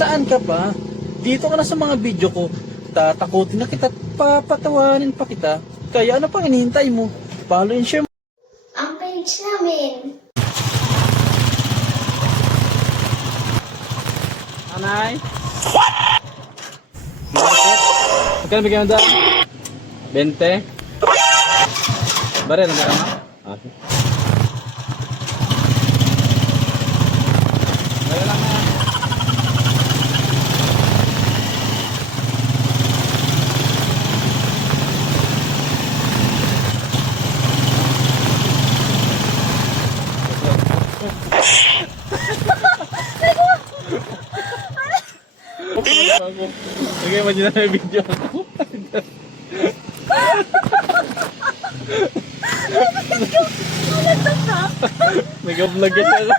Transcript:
Saan ka pa? Dito ka na sa mga video ko. Tatakutin na kita at papatawanin pa kita. Kaya ano pang hinihintay mo? Follow and share mo. Ang page namin. Anay? What? Magkano bigyan mo daan? 20? Bare, nagkaka mo? Okay. Bare lang na. Okay, imagine na may video ako. Nag-vlog ka siya.